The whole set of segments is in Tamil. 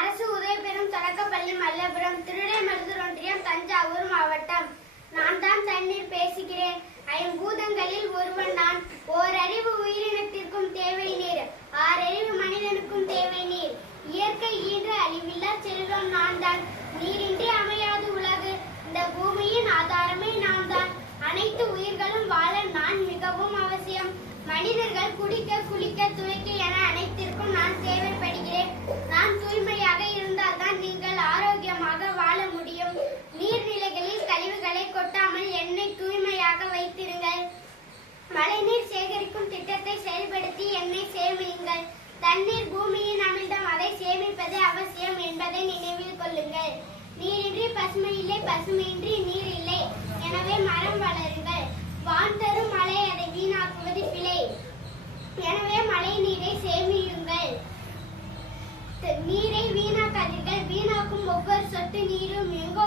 அரசு மழைநீர் சேகரிக்கும் திட்டத்தை செயல்படுத்தி என்னை சேமியுங்கள். தண்ணீர் பூமியின் அமிழ்தம் அதை சேமிப்பது அவசியம் என்பதை நினைவில் கொள்ளுங்கள். நீரின்றி பசுமை இல்லை பசுமையின்றி நீர் இல்லை. எனவே மரம் வளருங்கள். வான் தரும் மழை அதை வீணாக்குவது பிழை. எனவே மழை நீரை சேமியுங்கள் நீரை வீணாக்காதீர்கள். வீணாக்கும் ஒவ்வொரு சொட்டு நீரும் எங்கோ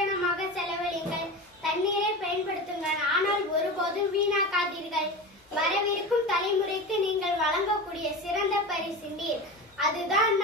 சிக்கனமாக செலவழிங்கள் தண்ணீரை பயன்படுத்துங்கள். ஆனால் ஒருபோதும் வீணாக்காதீர்கள். வரவிருக்கும் தலைமுறைக்கு நீங்கள் வழங்கக்கூடிய சிறந்த பரிசு நீர். அதுதான்